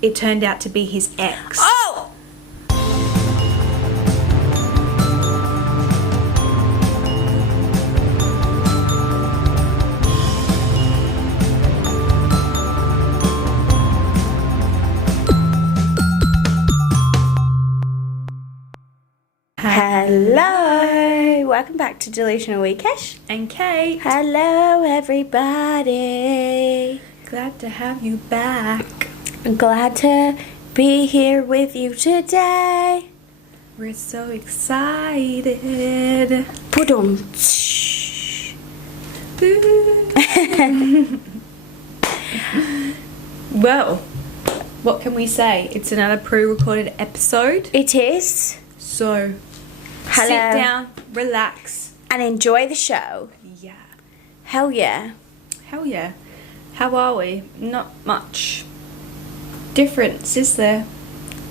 It turned out to be his ex. Oh! Hello! Welcome back to Delusional with Kesh And Kate. Hello everybody. Glad to have you back. I'm glad to be here with you today. We're so excited. Put-on. Well, what can we say? It's another pre-recorded episode. It is. So, Hello. sit down, relax. And enjoy the show. Yeah. Hell yeah. Hell yeah. How are we? Not much difference, is there?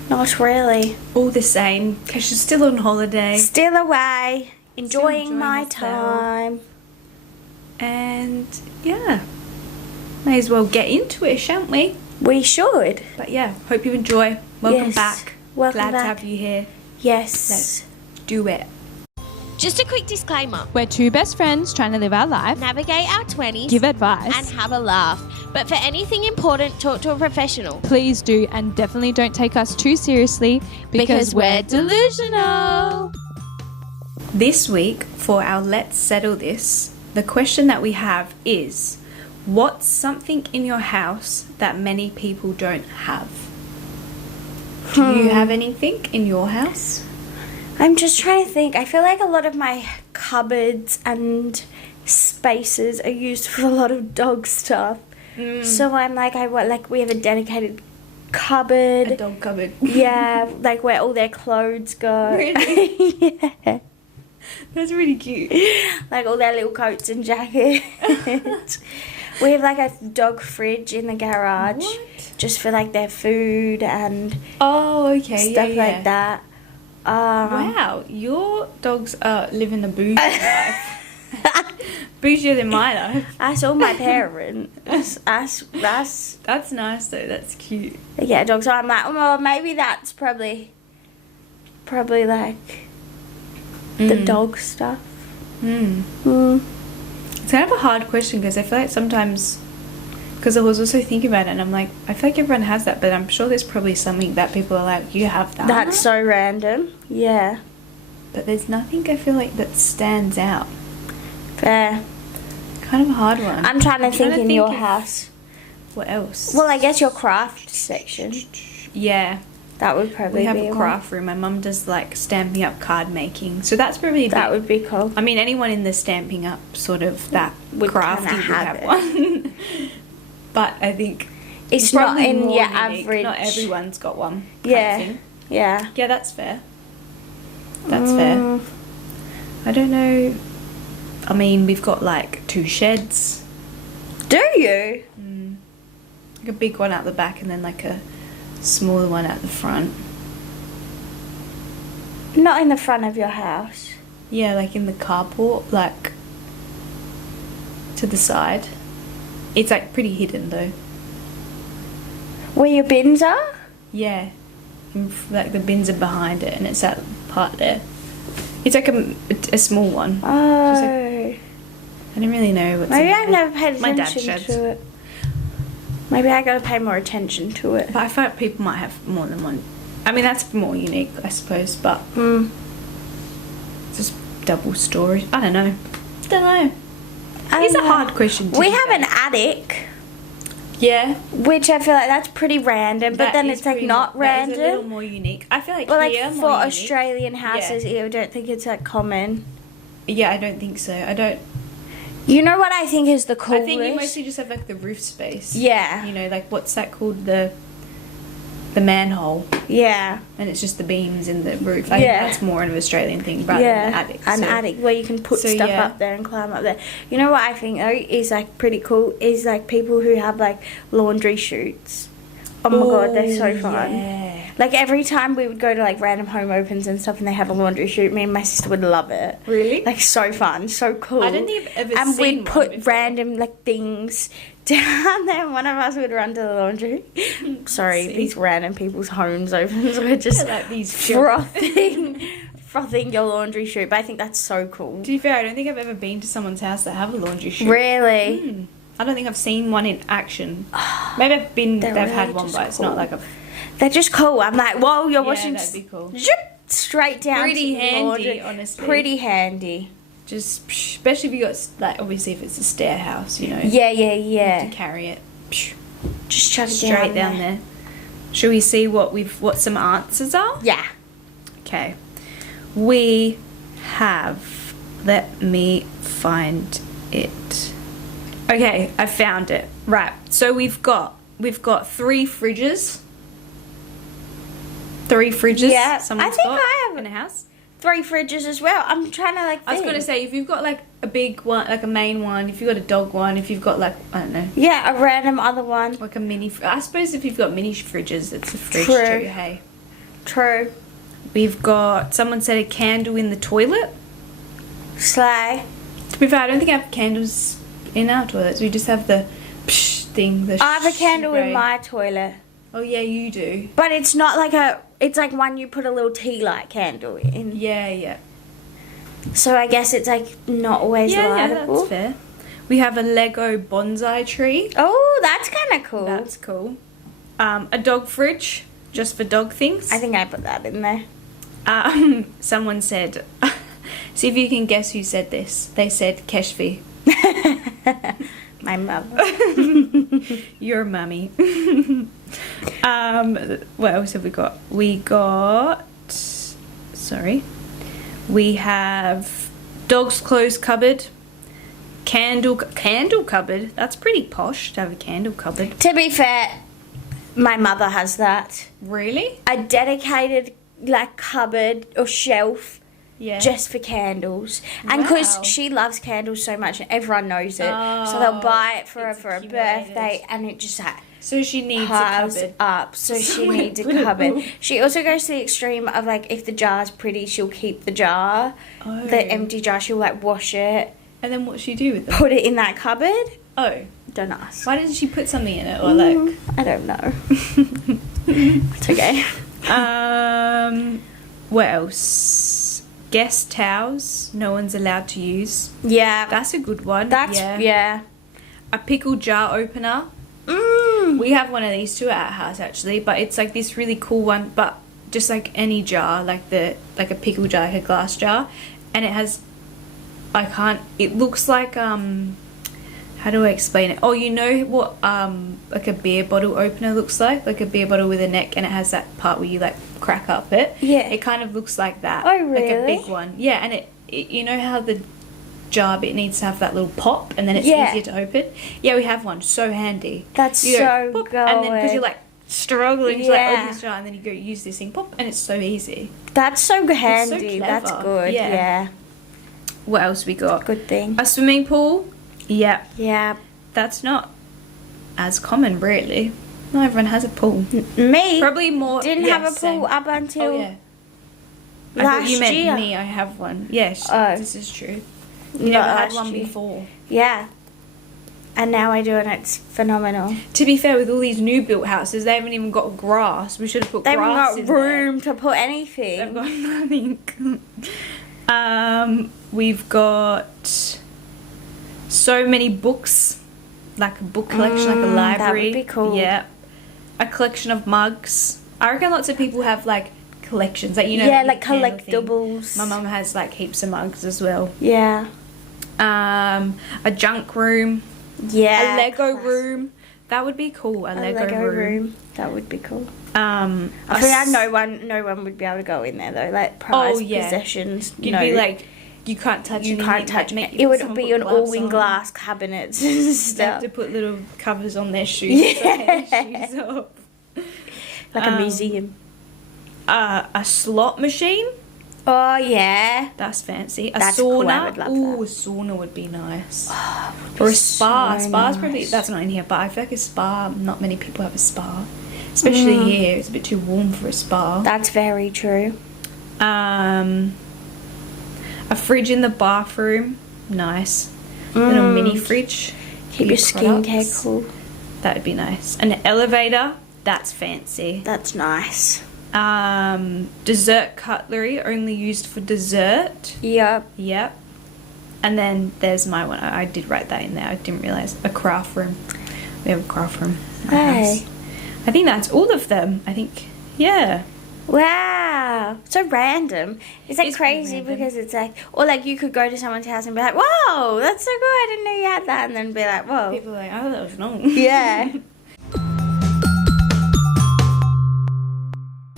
Not really. All the same. Kesh is still on holiday. Still away. Enjoying my herself. time. And yeah. May as well get into it, shan't we? We should. But yeah, hope you enjoy. Welcome Yes. back. Welcome Glad back. to have you here. Yes. Let's do it. Just a quick disclaimer. We're two best friends trying to live our life, Navigate our 20s give advice. and have a laugh. But for anything important, talk to a professional. Please do, and definitely don't take us too seriously because we're delusional. This week, for our Let's Settle This, the question that we have is, what's something in your house that many people don't have? Do you have anything in your house? I'm just trying to think. I feel like a lot of my cupboards and spaces are used for a lot of dog stuff. So I'm like, we have a dedicated cupboard. A dog cupboard. Yeah, like where all their clothes go. Really? Yeah. That's really cute. Like all their little coats and jackets. We have like a dog fridge in the garage. What? Just for like their food and Oh, okay. stuff yeah. like that. Wow, your dogs are living the bougie life. Bougier than my life. That's all my parents. That's That's nice though, that's cute. yeah, dogs. So I'm like, oh, well, maybe that's probably like the dog stuff. It's kind of a hard question because I feel like sometimes, because I was also thinking about it and I'm like, I feel like everyone has that, but I'm sure there's probably something that people are like, you have that. That's so random. Yeah. But there's nothing I feel like that stands out. Fair. Kind of a hard one. I'm trying to think in your of house. What else? Well, I guess your craft section. Yeah. That would probably We have be a craft room. My mum does like stamping up card making. So that's probably That would be cool. I mean, anyone in the stamping up sort of that Would crafty kinda would have have it. one. But I think It's not probably in more your unique. average. Not everyone's got one. kind of Yeah. thing. Yeah. Yeah, that's fair. That's fair. I don't know. I mean, we've got like 2 sheds. Do you? Like a big one out the back and then like a smaller one at the front. Not in the front of your house. Yeah, like in the carport, like to the side. It's like pretty hidden though. Where your bins are? Yeah. Like the bins are behind it and it's that part there. It's like a small one. Oh. Just I don't really know what's Maybe in I've there. never paid My dad attention sheds. to it. Maybe I gotta pay more attention to it. But I feel like people might have more than one. I mean, that's more unique, I suppose, but just double storage. I don't know. It's a hard question to We do have an that. attic, Yeah. which I feel like that's pretty random, but that then is it's like pretty not more- that is a little random. more unique. I feel like But like here, for more unique. Australian houses, I don't think it's that common. Yeah, I don't think so. I don't. You know what I think is the coolest? I think you mostly just have like the roof space. Yeah. You know, like what's that called? The manhole, Yeah. and it's just the beams in the roof. I Yeah. think that's more of an Australian thing rather than an attic. An so- attic where you can put so, stuff yeah. up there and climb up there. You know what I think though is like pretty cool is like people who have like laundry chutes. Oh my god, they're so fun. Yeah. Like every time we would go to like random home opens and stuff, and they have a laundry chute, me and my sister would love it. Really? Like so fun, so cool. I don't think I've ever and seen we'd one put before. random like things down there. And one of us would run to the laundry. Sorry, See? these random people's homes opens were just like these frothing your laundry chute. But I think that's so cool. To be fair, I don't think I've ever been to someone's house that have a laundry chute. Really? I don't think I've seen one in action. Maybe I've been. They're They've really had one, just but it's cool. not like a. They're just cool. I'm like, whoa, you're Yeah, washing. that'd be cool. Zip, straight down. Pretty to the handy, laundry. honestly. Pretty handy. Just, especially if you got like, obviously if it's a stair house, you know. Yeah. To carry it. Just chuck it Straight down there. Should we see what some answers are? Yeah. Okay. We have. Let me find it. Okay, I found it. Right. So we've got 3 fridges. 3 fridges. Yeah, Someone's I think got I have in a house. 3 fridges as well. I'm trying to like. I was think. gonna say if you've got like a big one, like a main one, if you've got a dog one, if you've got like I don't know, Yeah, a random other one. like a mini. I suppose if you've got mini fridges, it's a fridge True. too. Hey, True. we've got. Someone said a candle in the toilet. Slay. To be fair, I don't think I have candles in our toilets. We just have the psh thing. The I have a candle spray. in my toilet, Oh yeah, you do. but it's not like a. It's like one you put a little tea light candle in. Yeah. So I guess it's like not always Yeah, reliable. that's fair. We have a Lego bonsai tree. Oh, that's kind of cool. That's cool. A dog fridge, just for dog things. I think I put that in there. Someone said, see if you can guess who said this. They said Keshvi. My mother. Your mummy. What else have we got? We have dog's clothes cupboard, candle cupboard. That's pretty posh to have a candle cupboard. To be fair, my mother has that. Really? A dedicated like cupboard or shelf Yeah. just for candles. And because Wow. she loves candles so much and everyone knows it, so Oh, they'll buy it for her it's for a accumulated. birthday, and it just like So she needs a piles cupboard. up. So she Somewhere needs a to put it cupboard. all. She also goes to the extreme of like if the jar's pretty, she'll keep the jar, Oh. the empty jar. She'll like wash it, And then what she do with them? put it in that cupboard. Oh. Don't ask. Why didn't she put something in it? Or like. I don't know. It's okay. What else? Guest towels. No one's allowed to use. Yeah, That's a good one. that's yeah. A pickle jar opener. We have one of these too at our house actually, but it's like this really cool one, but just like any jar, like a pickle jar, like a glass jar, and it has. It looks like How do I explain it? Oh, you know what like a beer bottle opener looks like a beer bottle with a neck, and it has that part where you like crack up it. Yeah. It kind of looks like that. Oh, Like a really? big one. Yeah, and it you know how the jar bit needs to have that little pop, and then it's Yeah. easier to open. Yeah, we have one. So handy. That's You go, so pop, and then because good. you're like struggling to like Yeah. open this jar, and then you go use this thing, pop, and it's so easy. That's so handy. clever. That's good. Yeah. Yeah. What else we got? Good thing. A swimming pool. Yeah, Yeah. that's not as common, really. Not everyone has a pool. Me Probably more. didn't yeah, have a pool same. up until Oh yeah. I thought you last meant year. me. I have one. Yes, Oh. this is true. Not You never had last one year. before. Yeah. And now I do, and it's phenomenal. To be fair, with all these new built houses, they haven't even got grass. We should have put They haven't grass got in there. room to put They've anything. got nothing. We've got so many books, like a book collection, like a that would library. be cool. Yeah. A collection of mugs. I reckon lots of people have like collections, like you know. Yeah, the like candle thing. collectibles. My mum has like heaps of mugs as well. Yeah. A junk room. Yeah. A Lego class. room. That would be cool. A Lego room. That would be cool. A I think s- no one would be able to go in there though. Like prized yeah. possessions. You'd no. be like, you can't touch you anything, can't like, touch make it. It would someone be put an gloves all in on. glass cabinets and They have stuff. to put little covers on their shoes. to take their shoes off. Like a museum. A slot machine. Oh yeah. That's fancy. A That's sauna. cool, I would love Ooh, that. a sauna would be nice. Would Or be a spa. so Spa's probably nice. that's not in here, but I feel like a spa. Not many people have a spa. especially here. It's a bit too warm for a spa. That's very true. A fridge in the bathroom, nice. Little mini fridge. Keep your skincare cool. That would be nice. An elevator, that's fancy. That's nice. Dessert cutlery, only used for dessert. Yep. Yep. And then there's my one. I did write that in there. I didn't realise. A craft room. We have a craft room. In our house. I think that's all of them. I think, yeah. Wow. So random. It's like It's crazy random. because it's like, or like you could go to someone's house and be like, whoa, that's so good. I didn't know you had that. And then be like, whoa. People are like, oh, that was long. Yeah.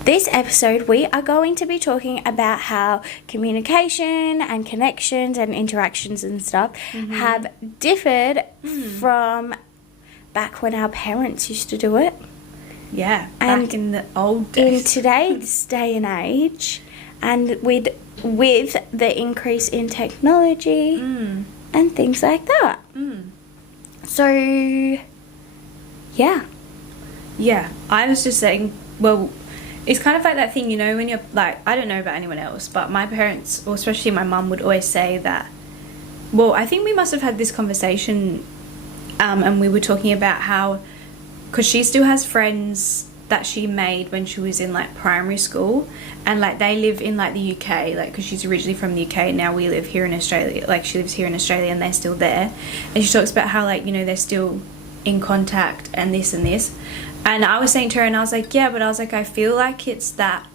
This episode, we are going to be talking about how communication and connections and interactions and stuff have differed from back when our parents used to do it. Yeah, And back in the old In days. today's day and age, and with the increase in technology and things like that. So, yeah. Yeah, I was just saying, well, it's kind of like that thing, you know, when you're like, I don't know about anyone else, but my parents, or especially my mum, would always say that, well, I think we must have had this conversation, and we were talking about how, because she still has friends that she made when she was in like primary school, and like they live in like the UK, like because she's originally from the UK and now we live here in Australia, like she lives here in Australia and they're still there, and she talks about how, like, you know, they're still in contact and this and this. And I was saying to her, and I was like, yeah, but I was like, I feel like it's that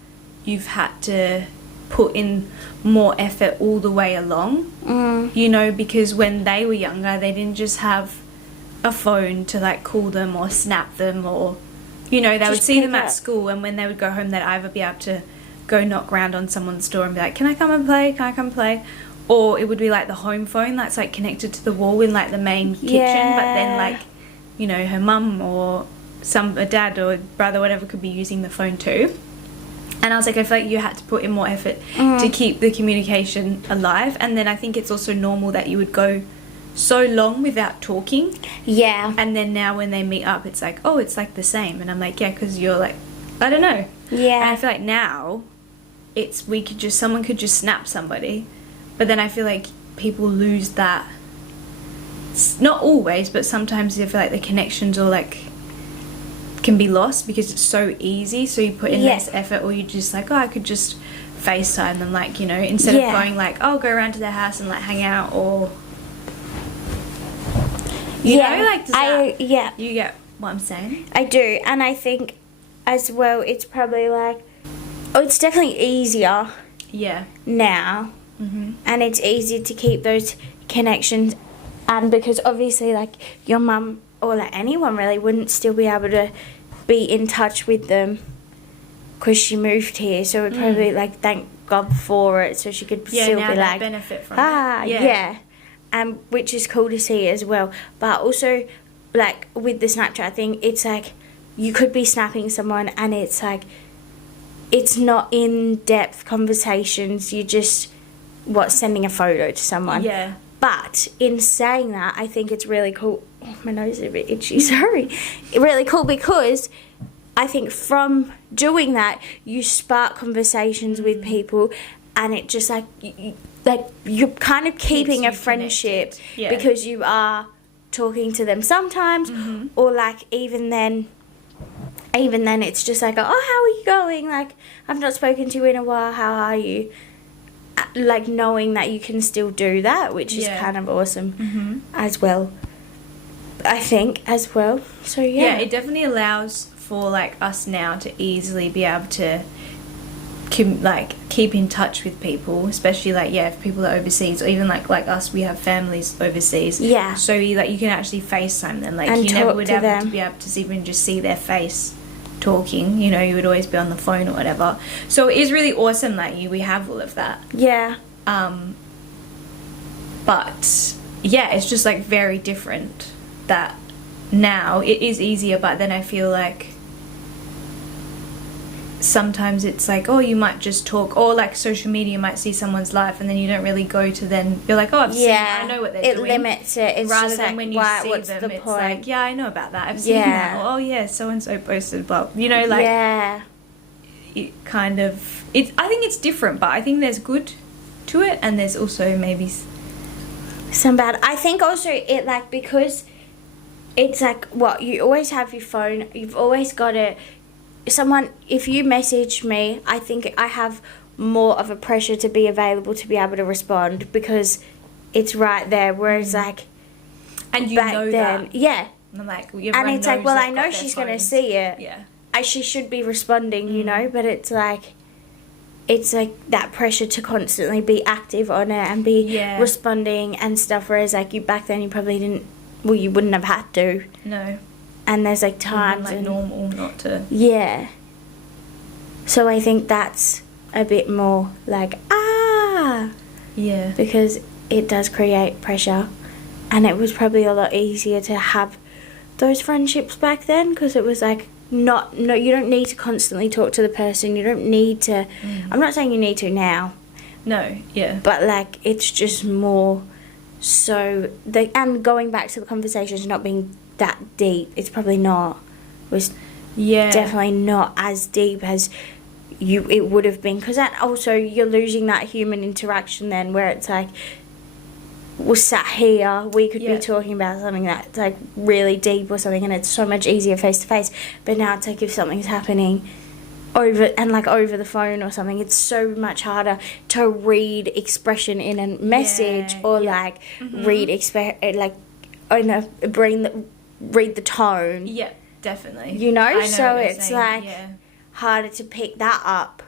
you've had to put in more effort all the way along, you know, because when they were younger, they didn't just have a phone to like call them or snap them, or, you know, they would see them at school, and when they would go home, they'd either be able to go knock round on someone's door and be like, can I come and play? Can I come and play? Or it would be like the home phone that's like connected to the wall in like the main kitchen, but then like, you know, her mum or a dad or brother, whatever, could be using the phone too. And I was like, I feel like you had to put in more effort to keep the communication alive. And then I think it's also normal that you would go so long without talking. Yeah. And then now when they meet up, it's like, oh, it's like the same. And I'm like, yeah, because you're like, I don't know. Yeah. And I feel like now someone could just snap somebody. But then I feel like people lose that. Not always, but sometimes I feel like the connections or like can be lost because it's so easy, so you put in less effort, or you just like, oh, I could just FaceTime them, like, you know, instead of going like, oh, go around to their house and like hang out, or you know, like, you get what I'm saying? I do, and I think as well it's probably like, it's definitely easier now, and it's easier to keep those connections, and because obviously like your mum or like anyone really wouldn't still be able to be in touch with them because she moved here, so we'd probably like thank God for it, so she could still now be they like benefit from it. Which is cool to see as well. But also like with the Snapchat thing, it's like you could be snapping someone and it's like it's not in-depth conversations, you just sending a photo to someone. But in saying that, I think it's really cool. Oh, my nose is a bit itchy, sorry. Really cool because I think from doing that, you spark conversations with people, and it just like you're kind of keeping a friendship because you are talking to them sometimes, or like even then it's just like, oh, how are you going? Like, I've not spoken to you in a while. How are you? Like knowing that you can still do that, which is kind of awesome as well, I think, as well. So yeah, it definitely allows for like us now to easily be able to keep in touch with people, especially like if people are overseas, or even like us, we have families overseas, so you can actually FaceTime them, like, and you never would have to be able to even just see their face talking, you know, you would always be on the phone or whatever. So it is really awesome that we have all of that. But it's just like very different that now it is easier, but then I feel like sometimes it's like, oh, you might just talk, or like social media, you might see someone's life and then you don't really go to then, you're like, oh, I've seen, I know what they're doing. It limits it. It's rather just than like, when you see what's them, the it's point? like, yeah, I know about that. I've seen that. Or, oh, yeah, so-and-so posted, but, you know, like, it kind of, I think it's different, but I think there's good to it and there's also maybe some bad. I think also it, like, because it's like, what, you always have your phone, you've always got it. Someone, if you message me, I think I have more of a pressure to be available to be able to respond because it's right there. Whereas like, and you back know then, that. yeah, and like, and it's like, well, I know she's gonna see it. Yeah, she should be responding, you know. But it's like that pressure to constantly be active on it and be responding and stuff. Whereas like you back then, you probably didn't. Well, you wouldn't have had to. No. And there's like times like normal not to. Yeah. So I think that's a bit more like yeah, because it does create pressure, and it was probably a lot easier to have those friendships back then because it was like you don't need to constantly talk to the person. You don't need to. I'm not saying you need to now. No. Yeah. But like it's just more. So and going back to the conversations not being that deep, it's probably not. Was definitely not as deep as it would have been, because that also you're losing that human interaction then, where it's like we're sat here, we could be talking about something that's like really deep or something, and it's so much easier face to face. But now it's like if something's happening over the phone or something, it's so much harder to read expression in a message or like read read the tone. Yeah, definitely. You know, so it's like harder to pick that up.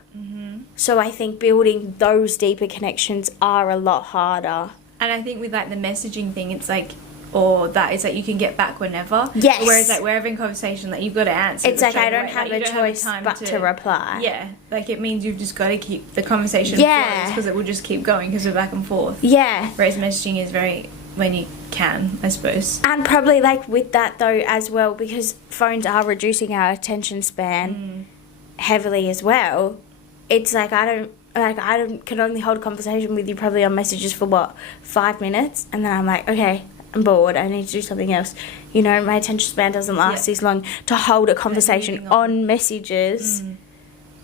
So I think building those deeper connections are a lot harder. And I think with like the messaging thing, it's like, or that is like you can get back whenever. Yes. Whereas like we're having conversation, like you've got to answer. It's like I don't have a choice but to reply. Yeah, like it means you've just got to keep the conversation flowing because it will just keep going because we're back and forth. Yeah. Whereas messaging is very when you can, I suppose. And probably like with that though as well, because phones are reducing our attention span heavily as well. It's like I can only hold a conversation with you probably on messages for 5 minutes, and then I'm like, okay, I'm bored, I need to do something else. You know, my attention span doesn't last this long to hold a conversation on messages.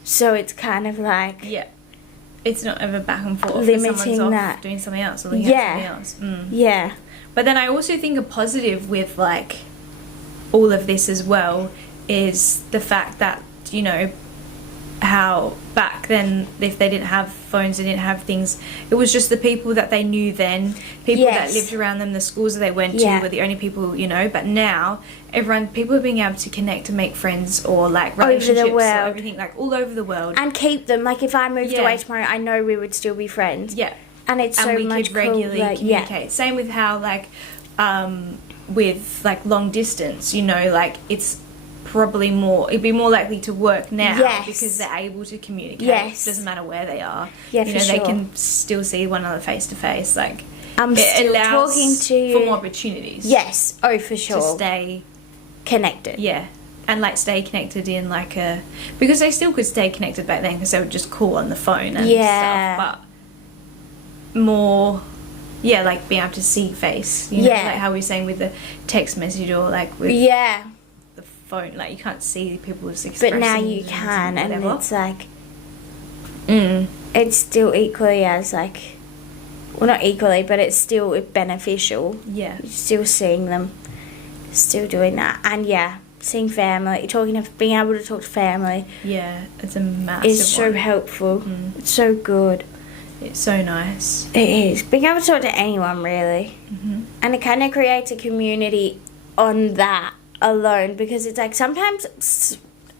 So it's kind of like it's not ever back and forth. Limiting someone's off that. doing something else or looking at something else. Yeah. But then I also think a positive with like all of this as well is the fact that, you know, how back then if they didn't have phones, they didn't have things, it was just the people that they knew then, people that lived around them, the schools that they went to were the only people, you know. But now people are being able to connect and make friends or like relationships over the world. or everything, like all over the world, and keep them. Like if I moved away tomorrow, I know we would still be friends. And it's so we much could regularly cool, like, communicate. Same with how like with like long distance, you know, like it's probably it'd be more likely to work now because they're able to communicate. Doesn't matter where they are. You know, they can still see one another face to face. Like it allows talking to you for more opportunities. Yes, oh for sure. To stay connected. Yeah. And like stay connected in like because they still could stay connected back then because they would just call on the phone and stuff, but more like being able to see face, you know, like how we were saying with the text message or like with the phone, like you can't see people's expressions. But now you can, and it's like it's still equally as like, well not equally, but it's still beneficial. You're still seeing them, still doing that, and seeing family, being able to talk to family. It's a massive is so helpful. It's so good. It's so nice. It is. Being able to talk to anyone, really. And it kind of creates a community on that alone, because it's like sometimes,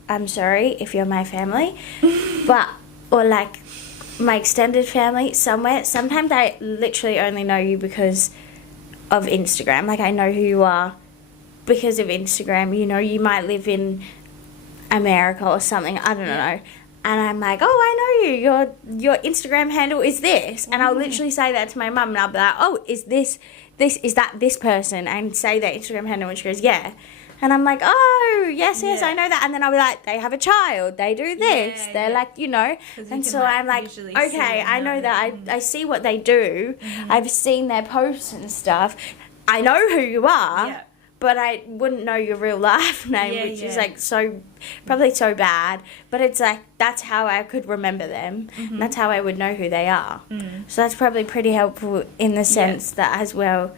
I'm sorry if you're my family, or like my extended family sometimes I literally only know you because of Instagram. Like I know who you are because of Instagram. You know, you might live in America or something, I don't know. And I'm like, oh, I know you. Your Instagram handle is this. And I'll literally say that to my mum, and I'll be like, oh, is that this person? And say that Instagram handle, and she goes, yeah. And I'm like, oh, yes, Yeah. I know that. And then I'll be like, they have a child, they do this, Yeah, they're yeah. like, you know. 'Cause you And can, so like, I'm like, visually see okay, it I know now. that. I see what they do. I've seen their posts and stuff. I know who you are. Yeah. But I wouldn't know your real life name, Yeah, which is yeah. like probably so bad. But it's like, that's how I could remember them. And that's how I would know who they are. So that's probably pretty helpful in the sense that as well.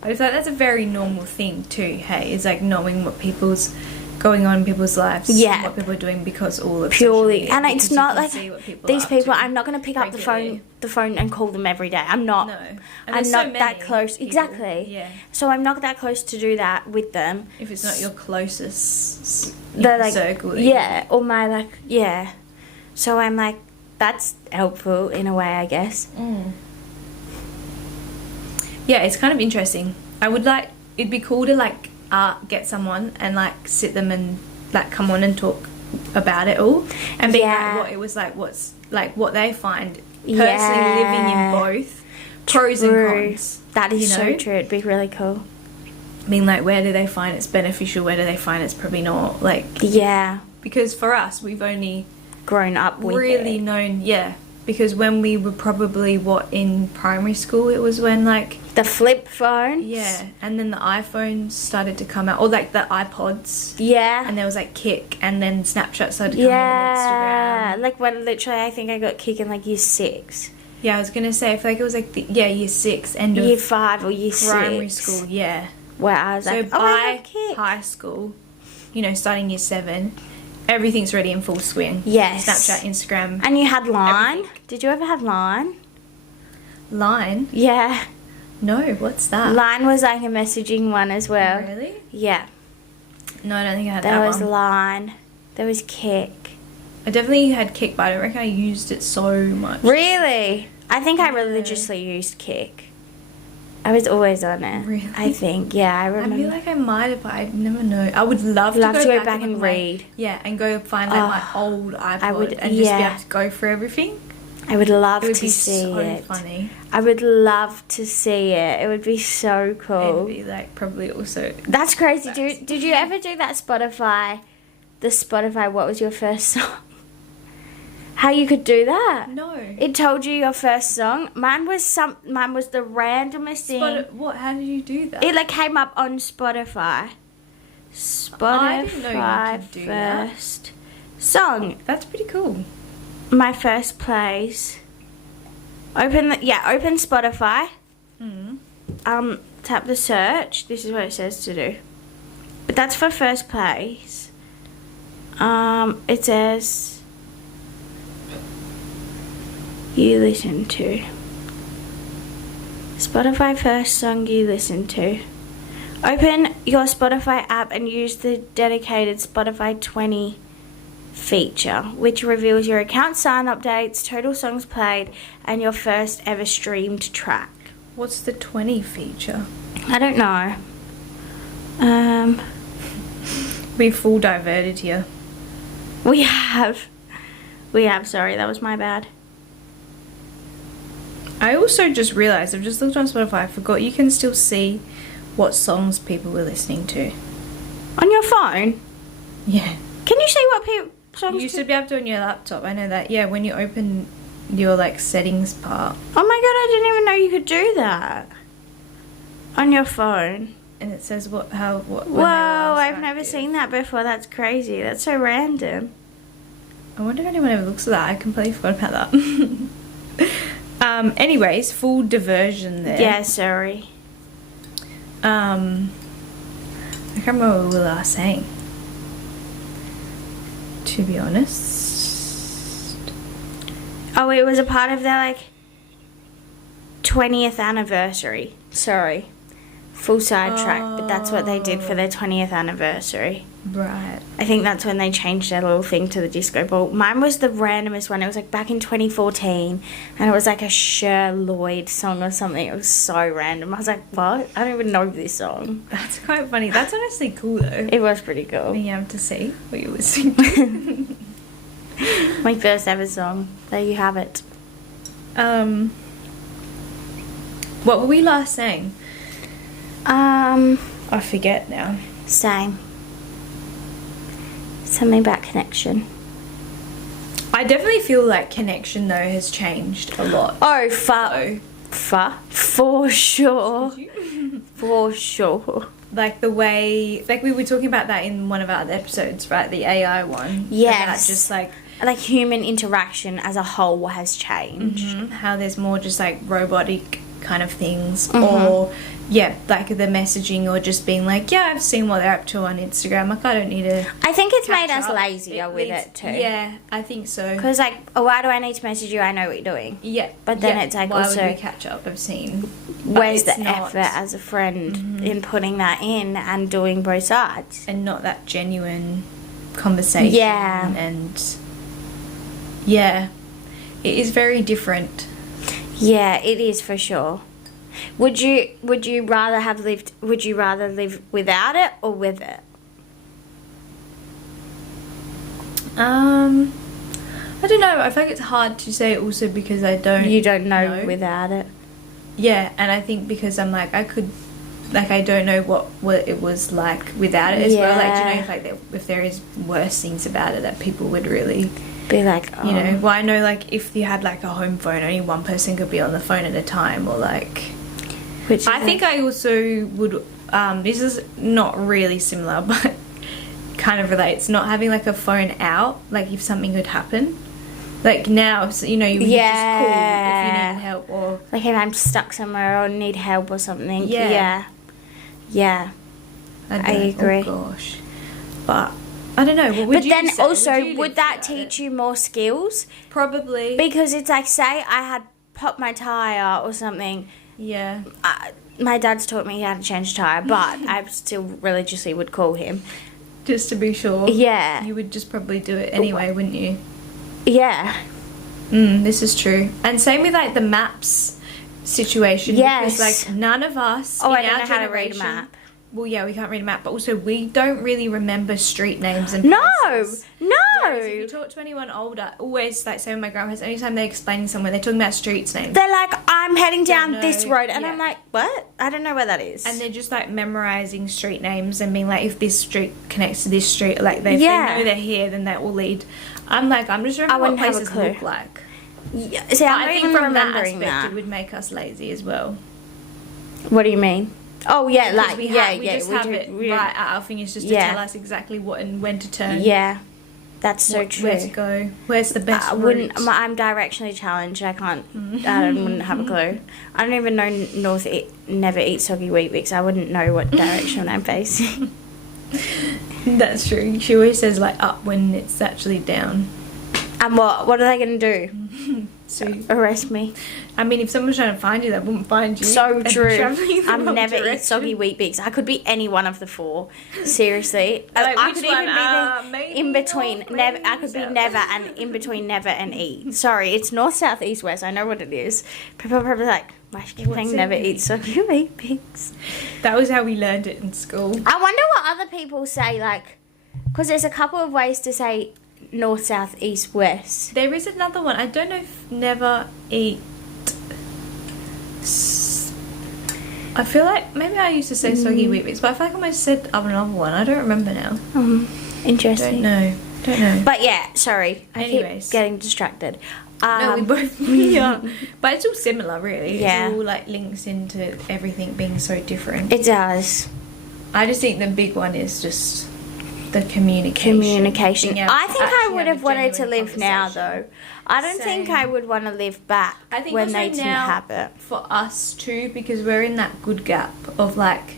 But I feel like that's a very normal thing too, hey? It's like knowing what people's going on in people's lives. Yeah. What people are doing because all of Purely. social media, And it's because you not can like see what people these are up people, to I'm not going to pick up regularly. the phone and call them every day. I'm not. No. And I'm there's so not that many close. people. Exactly. Yeah. So I'm not that close to do that with them. If it's not your closest They're like, circle. that you- yeah, or my like, yeah. So I'm like, that's helpful in a way, I guess. Yeah, it's kind of interesting. I would like, it'd be cool to like get someone and like sit them and like come on and talk about it all and be Yeah. like what it was like, what's like what they find personally Yeah. living in both, pros and cons. That is you so know? true. It'd be really cool. I mean, like, where do they find it's beneficial? Where do they find it's probably not? Like, Yeah. because for us, we've only Grown up with really it. known, yeah. Because when we were probably, in primary school, it was when, like, The flip phone. yeah, and then the iPhones started to come out, or, like, the iPods. Yeah. And there was, like, Kik, and then Snapchat started coming Yeah. on Instagram. Like when literally I think I got kicked in like year 6. Yeah, I was going to say, I feel like it was, like, year 6, end Year of 5 or year 6. primary school, yeah. Where I was So like, oh, I by got kicked. high school, you know, starting year 7, everything's already in full swing. Yes. Snapchat, Instagram, And you had Line. Everything. Did you ever have Line? Line. Yeah. No, what's that? Line was like a messaging one as well. Really? Yeah. No, I don't think I had There that was one. Line. There was Kick. I definitely had Kik, but I don't reckon I used it so much. Really? I think I religiously used Kick. I was always on it. Really? I think. Yeah, I I remember. feel like I might have, but I'd never know. I would love, Love to go back and like, read. Yeah, and go find like my Oh, old iPod I would- and just be yeah. able to go through everything. I would love It would to be see so it. funny. I would love to see it. It would be so It'd cool. be like probably also. That's crazy. Did you ever do that Spotify? The Spotify, what was your first song? How you could do that? No. It told you your first song. Mine was the randomest thing. What? How did you do that? It like came up on Spotify. I didn't know you Spotify could do that. first song. That's pretty cool. My first plays. Open Spotify. Tap the search. This is what it says to do. But that's for first place. It says you listen to. Spotify first song you listen to. Open your Spotify app and use the dedicated Spotify 20 feature, which reveals your account sign updates, total songs played, and your first ever streamed track. What's the 20 feature? I don't know. We full diverted here. We have, sorry, that was my bad. I also just realised, I've just looked on Spotify, I forgot you can still see what songs people were listening to. On your phone? Yeah. Can you see what songs? You used to be able to on your laptop, I know that. Yeah, when you open your like settings part Oh my god, I didn't even know you could do that. On your phone. and it says what. when they were Whoa, last I've never active. seen that before. That's crazy. That's so random. I wonder if anyone ever looks at that. I completely forgot about that. Anyways, full diversion there. Yeah, sorry. I can't remember what we were last saying. To be honest. Oh, it was a part of their like 20th anniversary. Sorry. Full sidetrack, but that's what they did for their 20th anniversary. Right. I think that's when they changed their little thing to the disco ball. Mine was the randomest one. It was like back in 2014, and it was like a Cher Lloyd song or something. It was so random. I was like, what? I don't even know this song. That's quite funny. That's honestly cool though. It was pretty cool. Being able to see what you're listening to. My first ever song. There you have it. What were we last saying? I forget now. Same. Something about connection. I definitely feel like connection though has changed a lot. Oh, for sure. For sure. Like the way, like we were talking about that in one of our other episodes, right? The AI one. Yes. About just like human interaction as a whole has changed. how there's more just like robotic kind of things, Mm-hmm. or like the messaging, or just being like, yeah, I've seen what they're up to on Instagram. Like I don't need to. I think it's made catch us up. lazier with leads- it too. Yeah, I think so. Because like, why do I need to message you? I know what you're doing. Yeah, But then it's like why also- would we catch up? I've seen. But Where's the it's not- effort as a friend in putting that in and doing both sides? and not that genuine conversation. Yeah. And yeah, it is very different. Yeah, it is for sure. Would you rather live without it or with it? I don't know. I feel like it's hard to say also because I don't. You don't know without it. Yeah, and I think because I'm like I don't know what it was like without it as well. Like, do you know, if there is worse things about it that people would really Be like, oh. you know. Well, I know like if you had like a home phone, only one person could be on the phone at a time, or like. Which I think I also would. This is not really similar, but kind of relates. Not having like a phone out, like if something could happen. Like now, so, you know, you would just call if you need help, or like if I'm stuck somewhere or need help or something. Yeah. Yeah. I agree. Oh gosh, but I don't know. What would But you then say? also, you would live that without teach it? you more skills? Probably. Because it's like, say I had popped my tyre or something. Yeah. My dad's taught me how to change a tyre, but I still religiously would call him. Just to be sure. Yeah. You would just probably do it anyway, wouldn't you? Yeah. This is true. And same with like the maps situation. Yes. Because like none of us. Oh, in I don't our know how to read a generation- map. Well, yeah, we can't read a map, but also we don't really remember street names and No. places. Whereas if you No. talk to anyone older, always like say with my grandparents, anytime they're explaining somewhere, they're talking about streets names. They're like, I'm heading down know, this road. And I'm yeah. like, what? I don't know where that is. And they're just like memorizing street names and being like, if this street connects to this street, like if Yeah. they know they're here, then that will lead. I'm just I remembering what wouldn't have a places clue. look like. Yeah. See, But I'm I not think even from that remembering aspect, that. it would make us lazy as well. What do you mean? Oh, yeah, Because like, we just have it right at our fingers just to Yeah. tell us exactly what and when to turn. Yeah. That's so true. Where to go? Where's the best I wouldn't. route? I'm directionally challenged. I can't. I wouldn't have a clue. I don't even know never eat soggy wheat bix. I wouldn't know what direction I'm facing. That's true. She always says like up when it's actually down. And what are they going to do? So Arrest me? I mean, if someone's trying to find you, they wouldn't find you. So And true. travelling in the I'm wrong never eat direction. soggy wheat bix. I could be any one of the four. Seriously, Like, I which could even one? be Maybe in between. north, Never. maybe I could be south. never and in between never and eat. Sorry, it's north, south, east, west. I know what it is. People are probably like, why is she What's saying it never mean? eat soggy wheat bix? That was how we learned it in school. I wonder what other people say, like, because there's a couple of ways to say north, south, east, west. There is another one. I don't know if never eat. I feel like maybe I used to say soggy wheat bix, but I feel like I almost said another one. I don't remember now. Interesting. Don't know. But yeah, sorry. I Anyways. keep getting distracted. No, we both yeah. But it's all similar, really. Yeah. It's all like links into everything being so different. It does. I just think the big one is just the communication. Communication. Being able I to think I actually would have have a wanted to genuine live now, conversation. though. I don't think Same. I would want to live back I think when also they didn't now have it. for us too, because we're in that good gap of like,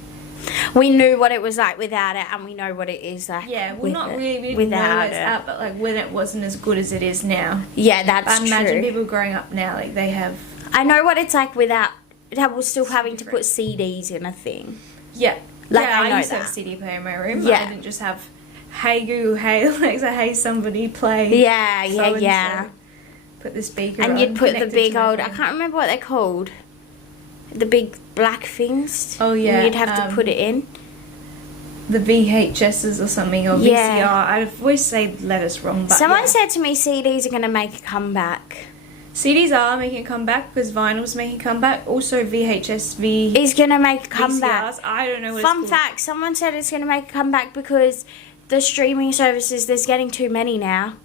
We knew what it was like without it, and we know what it is like. yeah, well, with not it, really, we didn't know without where it's it. at, but like when it wasn't as good as it is now. Yeah, that's I imagine true. people growing up now, like they have, I know what it's like without. We're still having to different. put CDs in a thing. yeah. Like, yeah, I know used to have that. a CD player in my room. Yeah. I didn't just have, hey Google, hey Alexa, hey somebody play. Yeah, so-and-so. yeah. Put the speaker And on, you'd put the connect it big to my old. I phone. can't remember what they're called. The big black things. Oh, yeah, And you'd have to put it in. The VHSs or something, or Yeah. VCR. I always say letters wrong, but Someone yeah. said to me CDs are going to make a comeback. CDs are making a comeback because vinyl's making a comeback. Also, VHS is gonna make a comeback. VCRs, I don't know what Fun it's called. fact: someone said it's gonna make a comeback because the streaming services, there's getting too many now,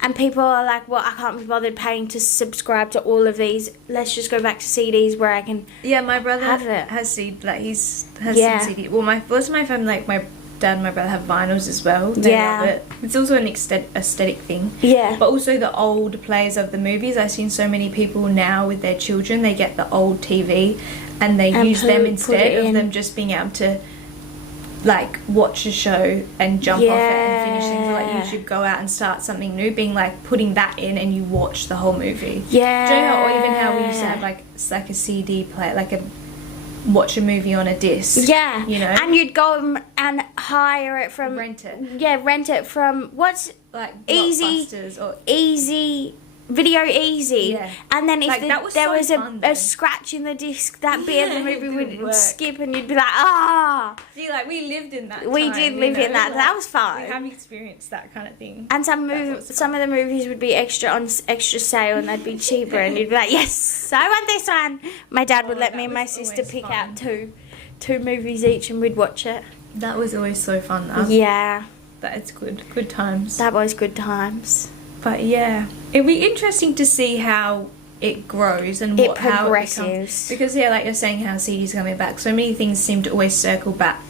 and people are like, "Well, I can't be bothered paying to subscribe to all of these. Let's just go back to CDs where I can." Yeah, my brother have it. has has Yeah. some CD. Well, most of my family, like my dad and my brother, have vinyls as well. They Yeah. love it. It's also an aesthetic thing. Yeah. But also the old players of the movies. I've seen so many people now with their children, they get the old TV and they use them put instead it of in. them just being able to like watch a show and jump off it and finish things, or like Yeah. YouTube, go out and start something new, being like putting that in and you watch the whole movie. Yeah. Do you know, or even how we used to have like a CD player, like a watch a movie on a disc. Yeah. You know? And you'd go and hire it from... Rent it. Yeah, rent it from... What's... Like Easy. Blockbusters or Easy... Video Easy. Yeah. And then if Like, that was there so was fun, though. a scratch in the disc, that bit of the movie It would didn't work. skip and you'd be like, ah! See, like we lived in that We time, did you live in know? that. That was fun. We have experienced that kind of thing. And some That's what's some of the movies would be extra sale and they'd be cheaper and you'd be like, yes, I want this one. My dad would let that me and my was sister always pick fun. out two movies each and we'd watch it. That was always so fun though. Yeah, That it's good times. that was good times. But yeah, it'd be interesting to see how it grows and It how it progresses. becomes. Because yeah, like you're saying, how CD's coming back. So many things seem to always circle back.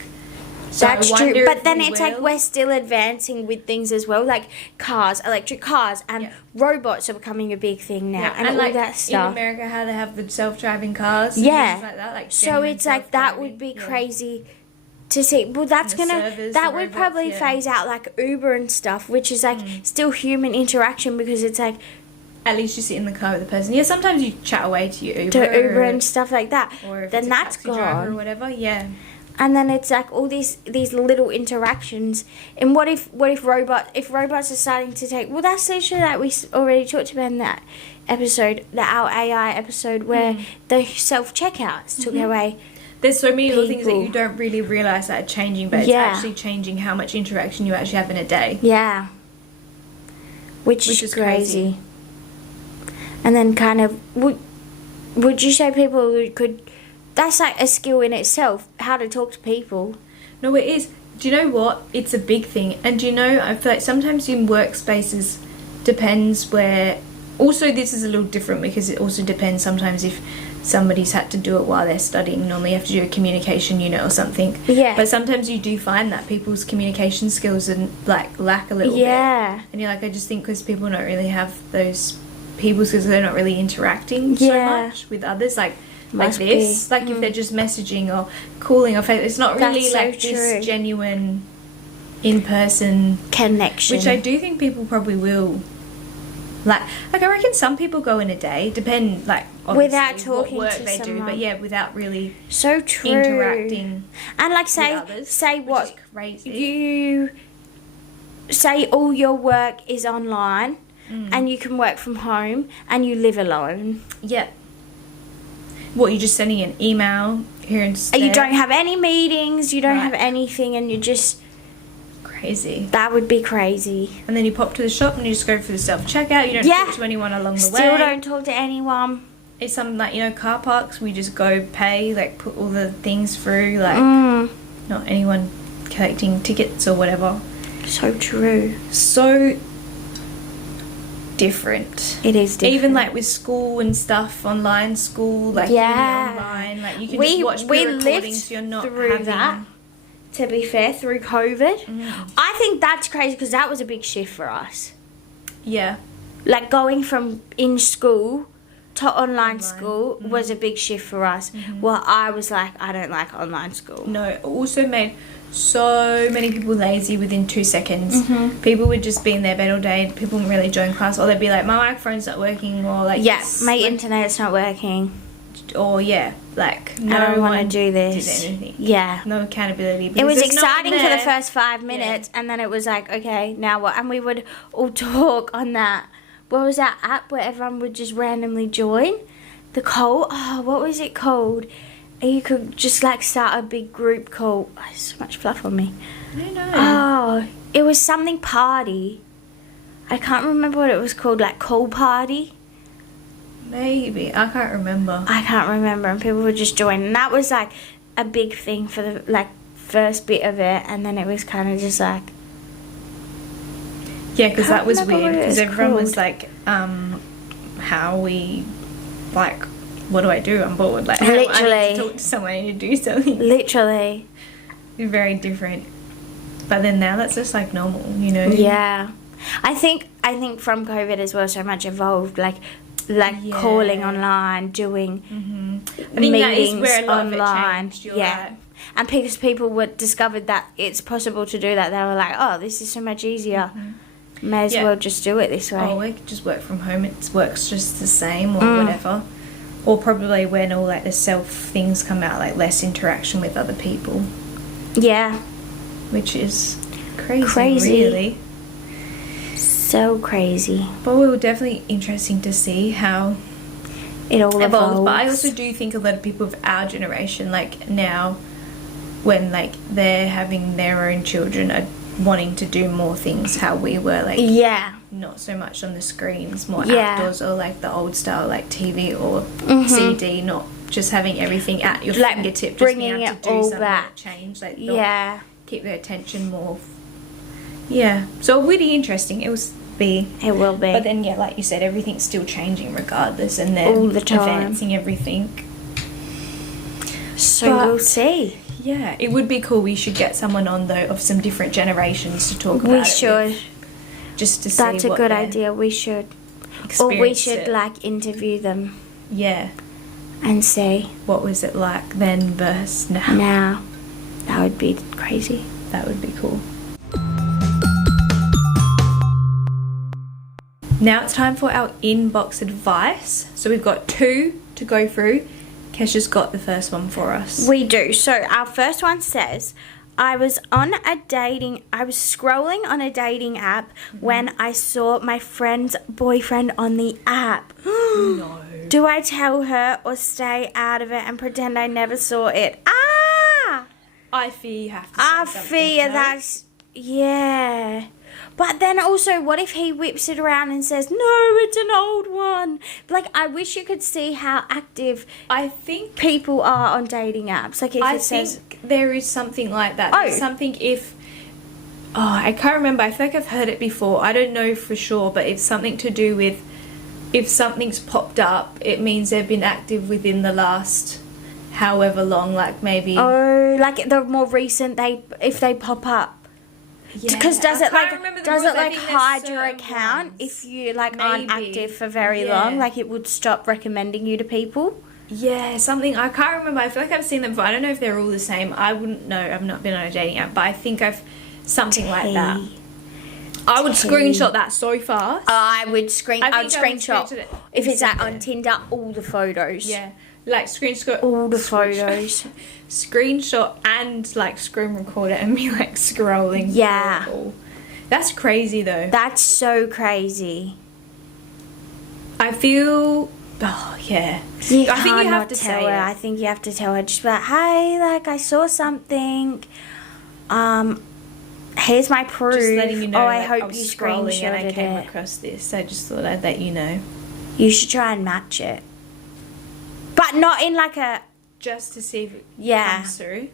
So I That's wonder true. if But then we it's like will. we're still advancing with things as well, like cars, electric cars, and Yeah. robots are becoming a big thing now, Yeah, and all like that in stuff. America, how they have the self-driving cars. And Yeah. things like that. Like So genuine it's like that would be self-driving. Yeah. crazy to see. Well, that's And the gonna servers, that the would robots, probably yeah. phase out like Uber and stuff, which is like Mm. still human interaction because it's like At least you sit in the car with the person. Yeah, sometimes you chat away to your Uber. to Uber or, and stuff like that. or if Then it's a that's taxi driver or gone. whatever. Yeah. And then it's like all these little interactions. And what if robots are starting to take? Well, that's literally like we already talked about in that episode, our AI episode, where the self checkouts took away. There's so many little things that People. you don't really realise that are changing, but it's Yeah. actually changing how much interaction you actually have in a day. Yeah. Which Which is is crazy. And then kind of would you say people could? That's like a skill in itself, how to talk to people. No, it is. Do you know what? It's a big thing. And do you know, I feel like sometimes in workspaces depends where... Also, this is a little different because it also depends sometimes if somebody's had to do it while they're studying. Normally you have to do a communication unit or something. Yeah. But sometimes you do find that people's communication skills and like lack a little bit. Yeah. And you're like, I just think because people don't really have those people because they're not really interacting so Yeah. much with others. Like Must this. be. Like if they're just messaging or calling or it's not really That's so like true. this genuine in-person, Connection. which I do think people probably will. Like I reckon some people go in a day, depend like obviously Without talking what work to they do, someone. but yeah, without really So true. interacting And like with say others. which what is crazy. you say all your work is online Mm. and you can work from home and you live alone. Yeah. What, you're just sending an email here instead? You don't have any meetings, you don't Right. have anything, and you just... Crazy. That would be crazy. And then you pop to the shop and you just go for the self-checkout. You don't Yeah. talk to anyone along the way. Still don't talk to anyone. It's something like, you know, car parks, we just go pay, like put all the things through, like not anyone collecting tickets or whatever. So true. So different. It is different. Even like with school and stuff, online school, like Yeah. uni online, like you can we just watch we pre-recordings, lived so you're not through having... that. To be fair, through COVID, I think that's crazy because that was a big shift for us. Yeah. Like going from in school to online school was a big shift for us. Well, I was like, I don't like online school. No, it also made so many people lazy within 2 seconds. People would just be in their bed all day. People wouldn't really join class, or they'd be like, my microphone's not working, or like... Yeah, this, my like, internet's not working. or yeah, like no I don't want to one do this. did anything. Yeah. No accountability. It because was there's no one exciting for the there. first 5 minutes, and then it was like, okay, now what? And we would all talk on that. What was that app where everyone would just randomly join? The call? Oh, what was it called? And you could just like start a big group call. Oh, there's so much fluff on me. I don't know. Oh, it was something party. I can't remember what it was called, like call party. Maybe. I can't remember. I can't remember, and people would just join. And that was like a big thing for the like first bit of it, and then it was kind of just like. Yeah, because that was remember weird. what it Because was everyone was called. like, how we, like, what do I do? I'm bored. Like, how do I need Literally. to talk to someone, I need to do something. Literally. Very different. But then now that's just like normal, you know? Yeah. I think from COVID as well, so much evolved, like Yeah. calling online, doing I think that is meetings where a lot online. of it changed. You're Yeah. right. And because people were discovered that it's possible to do that, they were like, oh, this is so much easier. May as Yeah. well just do it this way. Oh, we could just work from home. It works just the same or whatever. Or probably when all like the self things come out, like less interaction with other people, Yeah. which is crazy, Crazy. really. So crazy. But it will definitely interesting to see how It all evolves. But I evolves. also do think a lot of people of our generation, like now, when like they're having their own children, are wanting to do more things how we were, like Yeah. not so much on the screens, more Yeah. outdoors, or like the old style, like TV or CD, not just having everything at your Like fingertip, just bringing being able it to do all something back. that change, like not Yeah. keep their attention more. Yeah, so really interesting. It was be. It will be. But then, yeah, like you said, everything's still changing regardless, and they're All the time. advancing everything. So But- we'll see. Yeah, it would be cool. We should get someone on though of some different generations to talk about We it should. with, just to see That's a what good their idea. We should. Or we experience should it. like interview them Yeah, and see what was it like then versus now? now. That would be crazy. That would be cool. Now it's time for our inbox advice. So we've got 2 to go through. Kesha's got the first one for us. We do. So our first one says, I was scrolling on a dating app when I saw my friend's boyfriend on the app. No. Do I tell her or stay out of it and pretend I never saw it? Ah! I fear you have to say I something, fear no? that's... Yeah. But then also, what if he whips it around and says, no, it's an old one? Like, I wish you could see how active I think people are on dating apps. Like, if I it says... think there is something like that. Oh. There's something if... Oh, I can't remember. I feel like I've heard it before. I don't know for sure, but it's something to do with if something's popped up, it means they've been active within the last however long, like maybe... Oh, like the more recent if they pop up. Yeah, Because does I it can't like remember the does rules. it I like think there's hide your certain account ones. if you like aren't Maybe. active for very Yeah. long? Like it would stop recommending you to people. Yeah, something. I can't remember. I feel like I've seen them before. I don't know if they're all the same. I wouldn't know. I've not been on a dating app, but I think I've... Something like that. I would screenshot that so fast. I would I think screenshot I would screenshot it if it's like on instantly. Tinder, all the photos. Yeah. Like screenshot... All the photos. Screenshot and like screen record it and be like scrolling. Yeah. through it all. That's crazy though. That's so crazy. I feel... Oh, yeah. You I can't think you have not to tell say her. it. I think you have to tell her. Just be like, hey, like I saw something. Here's my proof. Just letting you know. Oh, I like, hope was you scrolling and I screenshotted came it. across this. I just thought I'd let you know. You should try and match it, but not in like a. Just to see if it Yeah. comes through.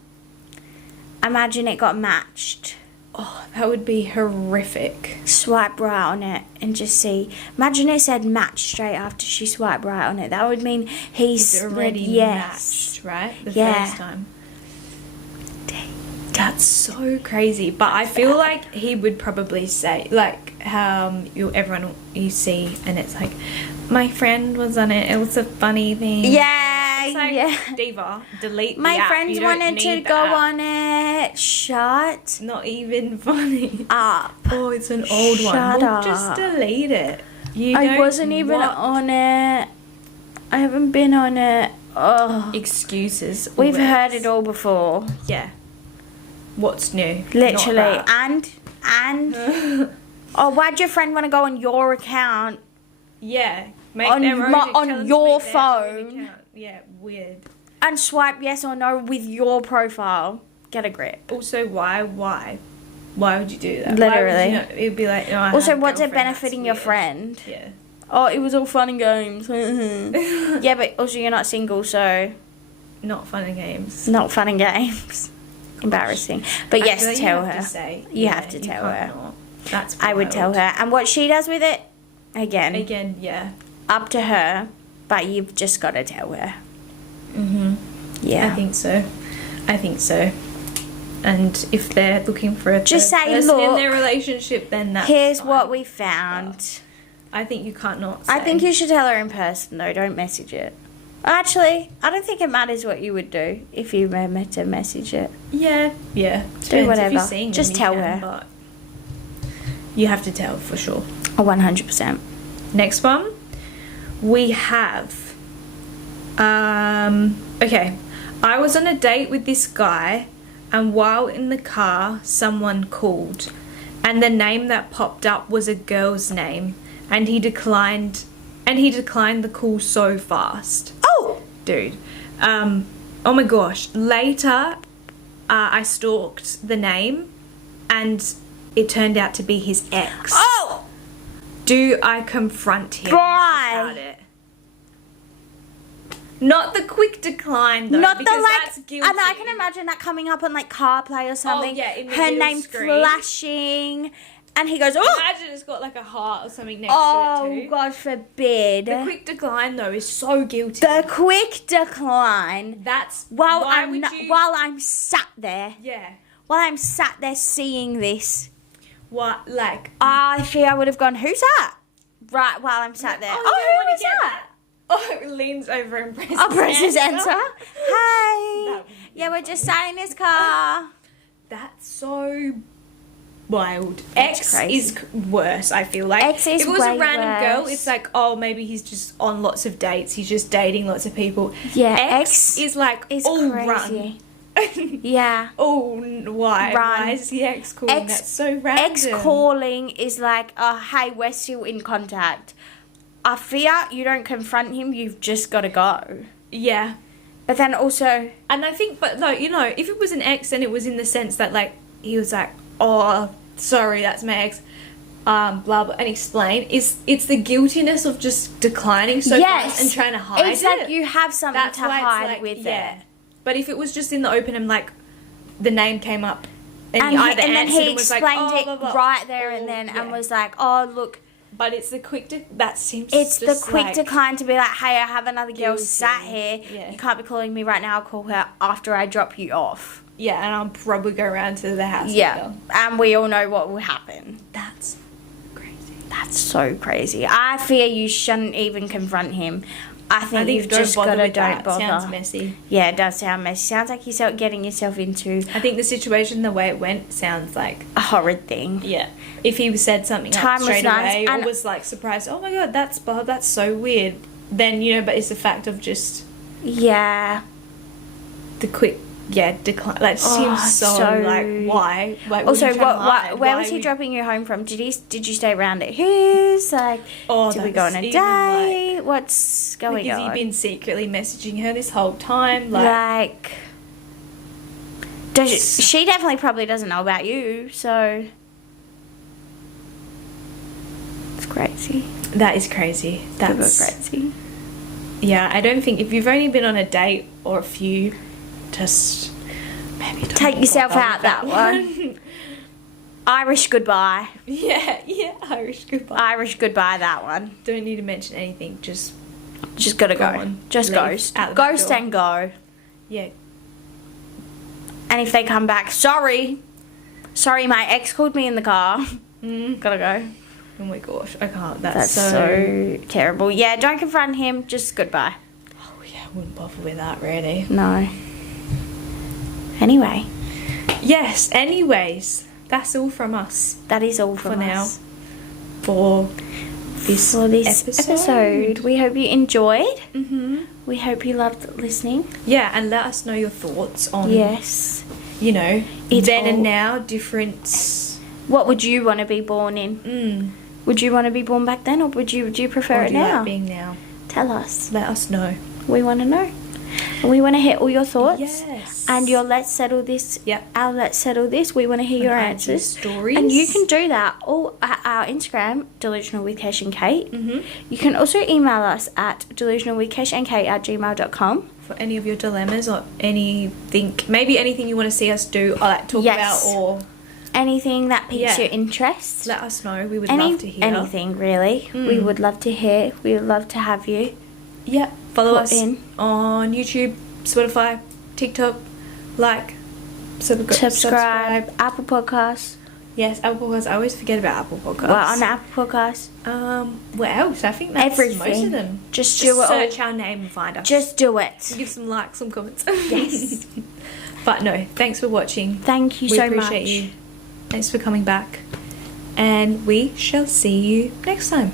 Imagine it got matched. Oh, that would be horrific. Swipe right on it and just see. Imagine it said match straight after she swiped right on it. That would mean he's It's already yes. matched, right? The Yeah. first time. That's so crazy. But I feel like he would probably say, like, how you see, and it's like, my friend was on it. It was a funny thing. Yeah, It's like, yeah. Diva, delete My the app. friends You don't wanted to need the go app. on it. Shut Not even funny. up. Oh, it's an old one. Shut Well, up. just delete it. You I don't wasn't even want on it. I haven't been on it. Oh, excuses. we've always. heard it all before. Yeah. What's new? Literally. Not And that. oh, why'd your friend want to go on your account? Yeah. Make On their own, my- tell on them to your make their own phone. account. Yeah, weird. And swipe yes or no with your profile. Get a grip. Also, why would you do that? Literally. Why would you not, it'd be like, no, I Also, have a what's it girlfriend, that's benefiting your weird. friend? Yeah. Oh, it was all fun and games. Yeah, but also you're not single, so Not fun and games. not fun and games. Embarrassing. But yes, I feel like tell you her. have to say. You have to tell can't her. not. That's I would tell wild. her. And what she does with it, again, Yeah. up to her. But you've just got to tell her. Mhm. Yeah. I think so. And if they're looking for a Just third say, person in "Look, their relationship, then that's Here's fine." what we found. I think you can't not say. I think you should tell her in person, though. Don't message it. Actually, I don't think it matters what you would do if you were meant to message it. Yeah. Depends. If whatever. you're seeing them, Just you tell can, her. But you have to tell for sure. 100%. Next one, we have. Okay, I was on a date with this guy, and while in the car, someone called, and the name that popped up was a girl's name, and he declined the call so fast. Oh! Dude. Oh my gosh. Later, I stalked the name, and it turned out to be his ex. Oh! Do I confront him Why? about it? Not the quick decline though, Not the because like, that's guilty. and I can imagine that coming up on like CarPlay or something. yeah, in the her middle name screen. flashing, and he goes, "Oh, Imagine it's got like a heart or something next oh, to it too. God forbid." The quick decline though is so guilty. The quick decline. That's While why I'm would not, you? while I'm sat there, Yeah. while I'm sat there seeing this, What like? I fear I would have gone, "Who's that?" Right while I'm sat there. you Oh, don't wanna who is get that? Oh, it leans over and presses. I'll press his enter. enter. Hey. That would be Yeah, we're just sat in his car. That's so wild. That's X crazy. is worse, I feel like. X is if it was a way random girl, worse. it's like, oh, maybe he's just on lots of dates. He's just dating lots of people. Yeah, X is like, It's oh, crazy. run. Yeah. Oh, why? Run. Why is the X calling? X- That's so random. Ex calling is like, hey, we're still in contact. I fear you don't confront him, you've just got to go. Yeah. But then also, And I think, but no, you know, if it was an ex, then it was in the sense that, like, he was like, oh, sorry, that's my ex, blah, blah, and explain. It's the guiltiness of just declining so fast and trying to hide it's like you have something That's to why it's hide like, with yeah. it. But if it was just in the open and, like, the name came up and, And, you he, either and then answered he and was like, explained oh, it blah, blah. right there and Oh, then and yeah. was like, oh, look, But it's the quick, that seems it's the just quick like, decline to be like, hey, I have another girl Guilty. sat here. Yeah. You can't be calling me right now. I'll call her after I drop you off. Yeah, and I'll probably go around to the house. Yeah. With her. And we all know what will happen. That's crazy. That's so crazy. I fear you shouldn't even confront him. I think, I think you've don't just bother got to with don't that. bother. Sounds messy. Yeah, it does sound messy. Sounds like you're getting yourself into I think the situation, the way it went, sounds like, a horrid thing. yeah. If he said something Time up was straight nice, away and- or was like surprised, oh my god, that's Bob, that's so weird. Then, you know, but it's the fact of just Yeah. the quick, decline. Like, seems so like, why? Like, what Also, are you trying to hide? where Why was he are you- dropping you home from? Did you stay around at his? Like, Oh, did we go on a that's even, like- date? What's going Like, has on? he been secretly messaging her this whole time? Like, she definitely probably doesn't know about you, so it's crazy. That is crazy. That's crazy. Yeah, I don't think if you've only been on a date or a few, just maybe don't Take yourself bother out with that one. Irish goodbye. yeah, Irish goodbye. Irish goodbye that one. Don't need to mention anything. Just Just gotta go. on. Just Leave. ghost. Out the back Ghost door. and go. yeah. And if they come back, sorry, my ex called me in the car. Mm. Gotta go. Oh my gosh, I can't. That's so. so terrible. Yeah, don't confront him. Just goodbye. Oh yeah, I wouldn't bother with that really. No. Anyway, Yes. Anyways, that's all from us that is all from for now. us. For this For this episode. We hope you enjoyed. Mm-hmm. We hope you loved listening. Yeah, and let us know your thoughts on Yes. you know It's then and all- now difference. What would you want to be born in? Mm. Would you want to be born back then, or would you prefer Or it do you like now? being now? Tell us. Let us know. We want to know. And we want to hear all your thoughts. Yes. And your let's settle this. Yep. Our let's settle this. We want to hear your IG answers. stories. And you can do that all at our Instagram, Delusional with Kesh and Kate. You can also email us at delusionalwithkeshandkate@gmail.com. For any of your dilemmas or anything, maybe anything you want to see us do or like talk Yes. about, or Anything that piques Yeah. your interest. let us know. We would love to hear. Anything really. We would love to hear. We would love to have you. Yeah. Follow Put us in. on YouTube, Spotify, TikTok, like, Subscribe. Apple Podcasts. Yes, Apple Podcasts. I always forget about Apple Podcasts. Well, on Apple Podcasts. What else? I think that's Everything. most of them. Just do it all. search our name and find us. Just do it. give some likes, some comments. Yes. But no, thanks for watching. Thank you We so much. appreciate you. Thanks for coming back. And we shall see you next time.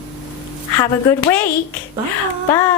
Have a good week. Bye. Bye.